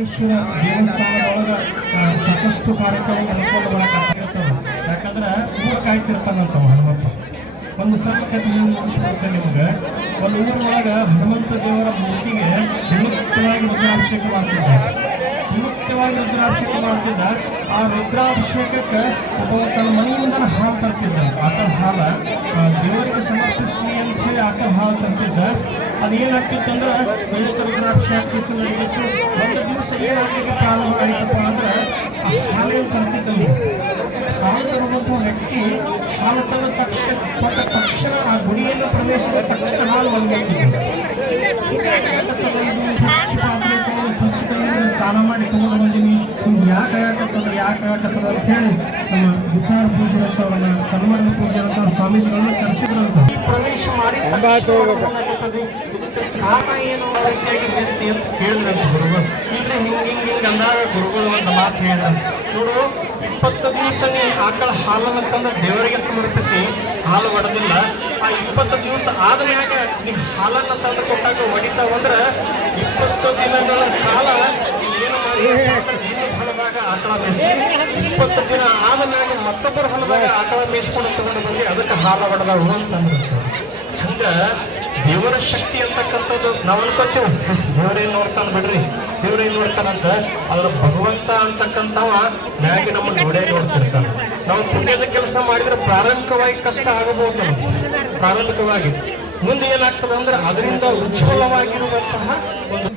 ಮಾರುಕೇಶ್ವರ ದೇವಸ್ಥಾನದೊಳಗೆ ಸಾಕಷ್ಟು ಕಾರ್ಯಕ್ರಮ ಅನುಕೂಲ ಯಾಕಂದ್ರೆ ಊರು ಕಾಯ್ತಿರ್ತಾನಂತವ ಹನುಮಪ್ಪ. ಒಂದು ಸಣ್ಣ ಕಥೆ ಮುಗಿಸ್ಬಿಡ್ತೇನೆ ನಿಮ್ಗೆ. ಒಂದು ಊರೊಳಗೆ ಹನುಮಂತ ದೇವರ ಮೂರ್ತಿಗೆ ವಿಮುಕ್ತವಾಗಿ ರುದ್ರಾಭಿಷೇಕ ಮಾಡ್ತಿದ್ದ. ಆ ರುದ್ರಾಭಿಷೇಕಕ್ಕೆ ಅಥವಾ ತನ್ನ ಮನೆಯಿಂದ ಹಾಲು ತರ್ತಿದ್ದ. ಆಕಳ ಹಾಲು ದೇವರಿಗೆ ಸಮರ್ಪಿಸಿ ಅಂತ ಹೇಳಿ ಆಕಳ ಹಾಲು ತರ್ತಿದ್ದ. ಅದೇನಾಗ್ತಿತ್ತು ಅಂದ್ರೆ ದೈವಿಕ ರುದ್ರಾಭಿಷೇಕ ಆಗ್ತಿತ್ತು, ನಡೀತಿತ್ತು. ಒಂದು ದಿವಸ ಏನಾಗಲಿಕ್ಕೆ ಪ್ರಾರಂಭ ಆಯಿತಪ್ಪ ಅಂದ್ರೆ ಆ ಹಾಲೇನು ತರ್ತಿದ್ದಲ್ಲಿ ಹಾಲು ತರುವಂಥ ವ್ಯಕ್ತಿ ಹಾಲು ತಂದ ತಕ್ಷಣ ಆ ಗುಡಿಯನ್ನು ಪ್ರವೇಶಿಸಿದ ತಕ್ಷಣ ಹಾಲು ಬಂದಿತ್ತು. ಸ್ನಾನ ಮಾಡಿ ತಗೊಂಡು ಬಂದೀನಿ, ಯಾಕೆ ಆಗತ್ತದ ಅಂತ ಹೇಳಿ ನಮ್ಮ ವಿಚಾರ ಪೂಜೆ ಅಂತವ್ರನ್ನ ಸನ್ಮಾನ ಪೂಜೆ ಅಂತ ಸ್ವಾಮೀಜಿಗಳನ್ನ ಕರೆಸಿದ್ರಂತ. ಪ್ರವೇಶ ಮಾಡಿ ಕಾರಣ ಏನು ಹೇಳಿದ್ರಂತ ಗುರುಗಳು. ಇಲ್ಲೇ ಹಿಂಗೆ ಅಂದಾಗ ಗುರುಗಳು ಒಂದು ಮಾತು ಹೇಳಿದ್ರಂತ. ನೋಡು, 20 ದಿವಸ ಆಕಳ ಹಾಲನ್ನು ತಂದು ದೇವರಿಗೆ ಸಮರ್ಪಿಸಿ ಹಾಲು ಒಡೆದಿಲ್ಲ. ಆ 20 ದಿವಸ ಆದ ಮ್ಯಾಗ ನೀ ಹಾಲನ್ನು ತಂದು ಕೊಟ್ಟಾಗ ಹೊಡಿತಾವಂದ್ರೆ 20 ದಿನಗಳ ಕಾಲ ಏನು ಮಾಡಿ ಹೊಲದಾಗ ಆಕಳ ಮೇಯಿಸಿ 20 ದಿನ ಆದ ಮ್ಯಾಗ ಮತ್ತೊಬ್ಬರ ಹೊಲದಾಗ ಆಕಳ ಮೇಯಿಸ್ಕೊಂಡು ತಗೊಂಡು ಬಂದು ಅದಕ್ಕೆ ಹಾಲು ಹೊಡೆದವು ಅಂತಂದ್ರೆ. ಹಂಗೆ ದೇವರ ಶಕ್ತಿ ಅಂತಕ್ಕಂಥದ್ದು ನಾವು ಅನ್ಕೋತೀವಿ ದೇವರೇನು ನೋಡ್ತಾನೆ ಬಿಡ್ರಿ, ದೇವರೇನು ನೋಡ್ತಾನಂತ. ಅದ್ರ ಭಗವಂತ ಅಂತಕ್ಕಂಥವ ಮ್ಯಾಗೆ ನಮ್ಮನ್ನು ನೋಡೇ ನೋಡ್ತಿರ್ತಾನೆ. ನಾವು ಪುಣ್ಯದ ಕೆಲಸ ಮಾಡಿದ್ರೆ ಪ್ರಾರಂಭಿಕವಾಗಿ ಕಷ್ಟ ಆಗಬಹುದು ನಮಗೆ. ಪ್ರಾರಂಭಿಕವಾಗಿ ಮುಂದೆ ಏನಾಗ್ತದೆ ಅಂದ್ರೆ ಅದರಿಂದ ಉಜ್ವಲವಾಗಿರುವಂತಹ ಒಂದು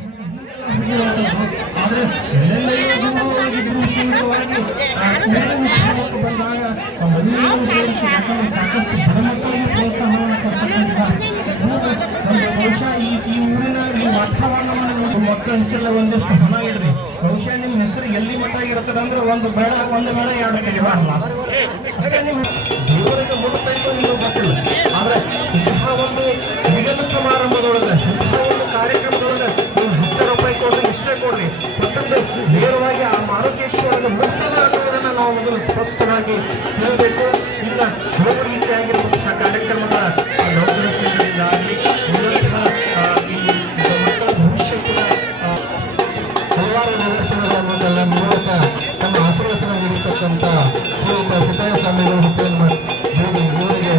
ಬಹುಶಃ ಈ ಊರಿನ ಈ ವಾತಾವರಣವನ್ನು ನೋಡಿ ಮಕ್ಕಳ ಹೆಸರೆಲ್ಲ ಒಂದಿಷ್ಟು ಹಣ ಇಡ್ರಿ. ಬಹುಶಃ ನಿಮ್ಮ ಹೆಸರು ಎಲ್ಲಿ ಮಟ್ಟ ಇರುತ್ತದೆ ಅಂದ್ರೆ ಒಂದು ಬೇಡ 2 ಕೈವಾ ಅಷ್ಟೇ. ನಿಮ್ಮ ದೇವರಿಗೆ ಮುಡುತ್ತೈತೋ ನೀವು ಗೊತ್ತಿಲ್ಲ. ಆದ್ರೆ ಇಂತಹ ಒಂದು ಮಿಲನ ಸಮಾರಂಭದೊಳಗೆ ಇಂತಹ ಒಂದು ಕಾರ್ಯಕ್ರಮದೊಳಗೆ ನೀವು 10 ರೂಪಾಯಿ ಕೊಡ್ರಿ, ಇಷ್ಟೇ ಕೊಡ್ರಿ, ಮತ್ತೊಂದು ನೇರವಾಗಿ ಆ ಮಾರುಕೇಶ್ವರದ ಮುಕ್ತದ ಅನ್ನೋದನ್ನ ನಾವು ಮೊದಲು ಸ್ಪಷ್ಟವಾಗಿ ಹೇಳಬೇಕು. ಇಲ್ಲ ಹಲವು ರೀತಿಯಾಗಿರುವಂತಹ ಕಾರ್ಯಕ್ರಮದ ನೌಕರರಾಗಲಿ ಮಕ್ಕಳ ಭವಿಷ್ಯ ಕೂಡ ಹಲವಾರು ನಿದರ್ಶನಗಳ ಮೂಲಕ ತಮ್ಮ ಆಶೀರ್ವಚನ ನೀಡಿರ್ತಕ್ಕಂಥ ಸಿದ್ದಯ್ಯ ಸ್ವಾಮಿಗಳು ಇವರಿಗೆ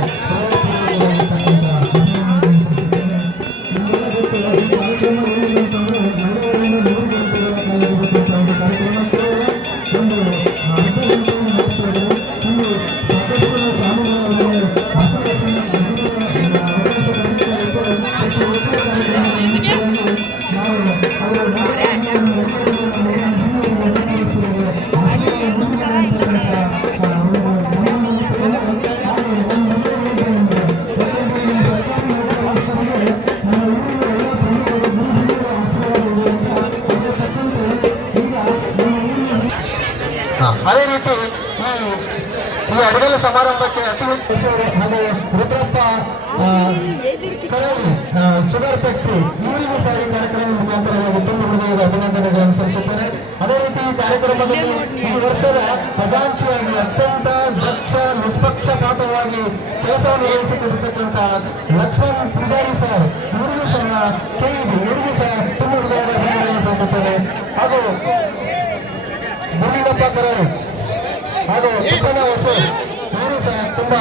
ಅದೇ ರೀತಿ ಈ ಅಡಗಲ ಸಮಾರಂಭಕ್ಕೆ ಅತಿ ಹೆಚ್ಚು ಹಾಗೂ ರುದ್ರಪ್ಪ ಶುಗರ್ ಫ್ಯಾಕ್ಟ್ರಿ ಇವರಿಗೂ ಸಹ ಈ ಕಾರ್ಯಕ್ರಮ ಮುಖಾಂತರವಾಗಿ ತುಂಬ ಹೃದಯದ ಅಭಿನಂದನೆಗಳನ್ನು ಸಲ್ಲಿಸುತ್ತಾರೆ. ಅದೇ ರೀತಿ ಈ ಕಾರ್ಯಕ್ರಮದಲ್ಲಿ ಈ ವರ್ಷದ ಖಜಾಂಚಿಯಾಗಿ ಅತ್ಯಂತ ದಕ್ಷ ನಿಷ್ಪಕ್ಷಪಾತವಾಗಿ ಕೆಲಸವನ್ನು ನಿರ್ವಹಿಸುತ್ತಿರತಕ್ಕಂಥ ಲಕ್ಷ್ಮಣ್ ಪೂಜಾರಿ ಸರ್ ಇವರಿಗೂ ಸಹ ಇವರಿಗೂ ಸಹ ತುಂಬ ಹೃದಯದ ಅಭಿನಂದನೆಯನ್ನು ಸಲ್ಲಿಸುತ್ತಾರೆ. ಹಾಗೂ ಮುನಿಯಪ್ಪ ಕರಾರಿ ಹಾಗೂ ಪುಟ್ಟಣ ಹೊಸ ಇವರು ಸಹ ತುಂಬಾ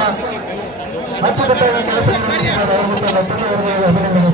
ಅಚ್ಚುಕಟ್ಟಾಗಿ ಕೆಲಸ ಮಾಡಿದ್ದಾರೆ. ಅವರಿಗೆ ಅಭಿನಂದನೆ.